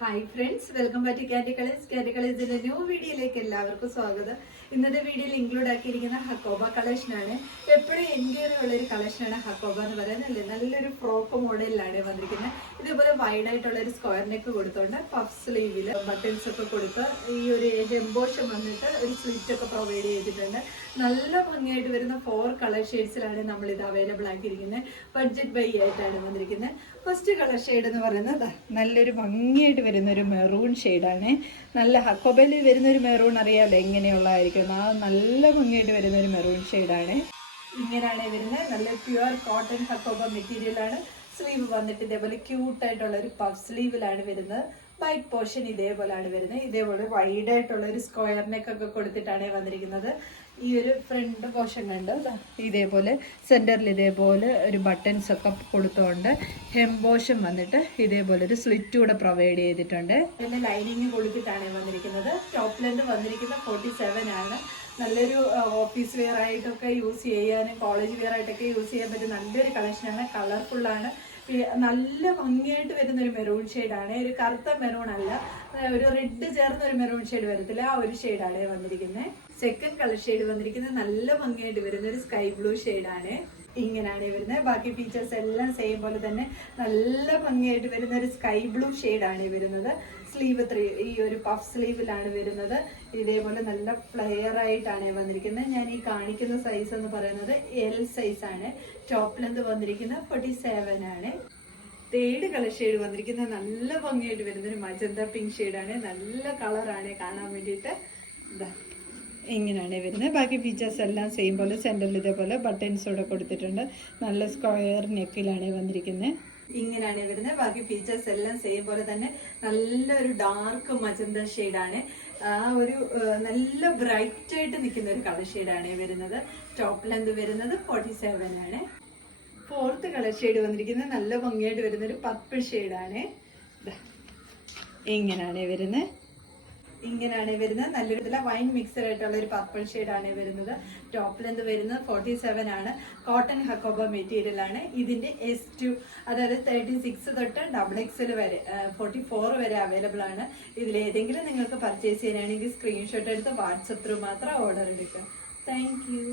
Hi friends, welcome back to candy colours. Candy കളേഴ്സിന്റെ new വീഡിയോയിലേക്ക് എല്ലാവർക്കും സ്വാഗതം. ഇന്നത്തെ വീഡിയോയിൽ ഇൻക്ലൂഡ് ആക്കിയിരിക്കുന്ന ഹക്കോബ കളക്ഷനാണ്. എപ്പോഴും എൻക്വയറി ഉള്ളൊരു കളക്ഷനാണ് ഹക്കോബ എന്ന് പറയുന്നത്. നല്ലൊരു ഫ്രോക്ക് മോഡലിലാണ് വന്നിരിക്കുന്നത്. ഇതേപോലെ വൈഡ് ആയിട്ടുള്ള ഒരു സ്ക്വയർ നെക്ക് കൊടുത്തോണ്ട് പഫ് സ്ലീവില് ബട്ടൺസ് ഒക്കെ കൊടുത്ത് ഈ ഒരു എംബോഷം വന്നിട്ട് ഒരു സ്ലിറ്റ് ഒക്കെ പ്രൊവൈഡ് ചെയ്തിട്ടുണ്ട്. നല്ല ഭംഗിയായിട്ട് വരുന്ന 4 കളർ ഷെയ്ഡ്സിലാണ് നമ്മൾ ഇത് അവൈലബിൾ ആക്കിയിരിക്കുന്നത്. ബഡ്ജറ്റ് ബൈ ആയിട്ടാണ് വന്നിരിക്കുന്നത്. ഫസ്റ്റ് കളർ ഷെയ്ഡ് എന്ന് പറയുന്നത് നല്ലൊരു ഭംഗിയായിട്ട് വരുന്ന ഒരു മെറൂൺ ഷെയ്ഡാണ്. നല്ല ഹക്കോബയിൽ വരുന്ന ഒരു മെറൂൺ അറിയാമല്ലോ എങ്ങനെയുള്ളതായിരിക്കും. ആ നല്ല ഭംഗിയായിട്ട് വരുന്ന ഒരു മെറൂൺ ഷെയ്ഡാണ്. ഇങ്ങനെയാണ് വരുന്നത്. നല്ല പ്യുവർ കോട്ടൺ ഹക്കോബ മെറ്റീരിയലാണ്. സ്ലീവ് വന്നിട്ട് ഇതേപോലെ ക്യൂട്ടായിട്ടുള്ള ഒരു പഫ് സ്ലീവിലാണ് വരുന്നത്. വൈറ്റ് പോർഷൻ ഇതേപോലെയാണ് വരുന്നത്. ഇതേപോലെ വൈഡ് ആയിട്ടുള്ള ഒരു സ്ക്വയർ നെക്ക് ഒക്കെ കൊടുത്തിട്ടാണ് വന്നിരിക്കുന്നത്. ഈ ഒരു ഫ്രണ്ട് പോർഷൻ കണ്ട് ഇതേപോലെ സെന്ററിൽ ഇതേപോലെ ഒരു ബട്ടൺസ് ഒക്കെ കൊടുത്തുകൊണ്ട് ഹെംബോഷം വന്നിട്ട് ഇതേപോലെ ഒരു സ്ലിറ്റ് കൂടെ പ്രൊവൈഡ് ചെയ്തിട്ടുണ്ട്. പിന്നെ ലൈനിങ് കൊടുത്തിട്ടാണ് വന്നിരിക്കുന്നത്. ടോപ്പ് ലെന്ത് വന്നിരിക്കുന്നത് 47 ആണ്. നല്ലൊരു ഓഫീസ് വെയർ ആയിട്ടൊക്കെ യൂസ് ചെയ്യാനും കോളേജ് വെയർ ആയിട്ടൊക്കെ യൂസ് ചെയ്യാൻ പറ്റിയ നല്ലൊരു കളക്ഷനാണ്. കളർഫുള്ളാണ്. നല്ല ഭംഗിയായിട്ട് വരുന്ന ഒരു മെറൂൺ ഷെയ്ഡാണ്. ഒരു കറുത്ത മെറൂൺ അല്ല, ഒരു റെഡ് ചേർന്ന ഒരു മെറൂൺ ഷെയ്ഡ് വരത്തില്ല, ആ ഒരു ഷെയ്ഡാണ് വന്നിരിക്കുന്നത്. സെക്കൻഡ് കളർ ഷെയ്ഡ് വന്നിരിക്കുന്നത് നല്ല ഭംഗിയായിട്ട് വരുന്ന ഒരു സ്കൈ ബ്ലൂ ഷെയ്ഡാണ്. ഇങ്ങനെയാണ് വരുന്നത്. ബാക്കി ഫീച്ചേഴ്സ് എല്ലാം സെയിം പോലെ തന്നെ നല്ല ഭംഗിയായിട്ട് വരുന്ന ഒരു സ്കൈ ബ്ലൂ ഷെയ്ഡാണ് വരുന്നത്. സ്ലീവ് 3 ഈ ഒരു പഫ് സ്ലീവിലാണ് വരുന്നത്. ഇതേപോലെ നല്ല ഫ്ലെയർ ആയിട്ടാണ് വന്നിരിക്കുന്നത്. ഞാൻ ഈ കാണിക്കുന്ന സൈസ് എന്ന് പറയുന്നത് എൽ സൈസ് ആണ്. ടോപ്പ് ലെന്ത് വന്നിരിക്കുന്നത് 47 ആണ്. തേർഡ് കളർ ഷെയ്ഡ് വന്നിരിക്കുന്നത് നല്ല ഭംഗിയായിട്ട് വരുന്ന ഒരു മജന്ത പിങ്ക് ഷെയ്ഡാണ്. നല്ല കളറാണ് കാണാൻ വേണ്ടിയിട്ട്. ഇങ്ങനെയാണ് വരുന്നത്. ബാക്കി ഫീച്ചേഴ്സ് എല്ലാം സെയിം പോലെ സെന്ററിൽ ഇതേപോലെ ബട്ടൺസ് കൂടെ കൊടുത്തിട്ടുണ്ട്. നല്ല സ്ക്വയർ നെക്കിലാണ് വന്നിരിക്കുന്നത്. ഇങ്ങനെയാണ് വരുന്നത്. ബാക്കി ഫീച്ചേഴ്സ് എല്ലാം സെയിം പോലെ തന്നെ നല്ലൊരു ഡാർക്ക് മജന്ത ഷെയ്ഡാണ്. ആ ഒരു നല്ല ബ്രൈറ്റ് ആയിട്ട് നിൽക്കുന്ന ഒരു കളർ ഷെയ്ഡാണ് വരുന്നത്. ടോപ്പ് ലെന്ത് വരുന്നത് 47 ആണ്. ഫോർത്ത് കളർ ഷെയ്ഡ് വന്നിരിക്കുന്നത് നല്ല ഭംഗിയായിട്ട് വരുന്ന ഒരു പർപ്പിൾ ഷെയ്ഡാണ്. ഇങ്ങനെയാണ് വരുന്നത്. നല്ലൊരു വൈൻ മിക്സർ ആയിട്ടുള്ള ഒരു പർപ്പിൾ ഷെയ്ഡാണ് വരുന്നത്. ടോപ്പ് ലെന്ത് വരുന്നത് 47 ആണ്. കോട്ടൺ ഹക്കോബ മെറ്റീരിയൽ ആണ്. ഇതിന്റെ S2 അതായത് 36 തൊട്ട് XXL വരെ 44 വരെ അവൈലബിൾ ആണ്. ഇതിലേതെങ്കിലും നിങ്ങൾക്ക് പർച്ചേസ് ചെയ്യാനാണെങ്കിൽ സ്ക്രീൻഷോട്ട് എടുത്ത് വാട്സപ്പ് ത്രൂ മാത്രം ഓർഡർ എടുക്കുക. Thank you.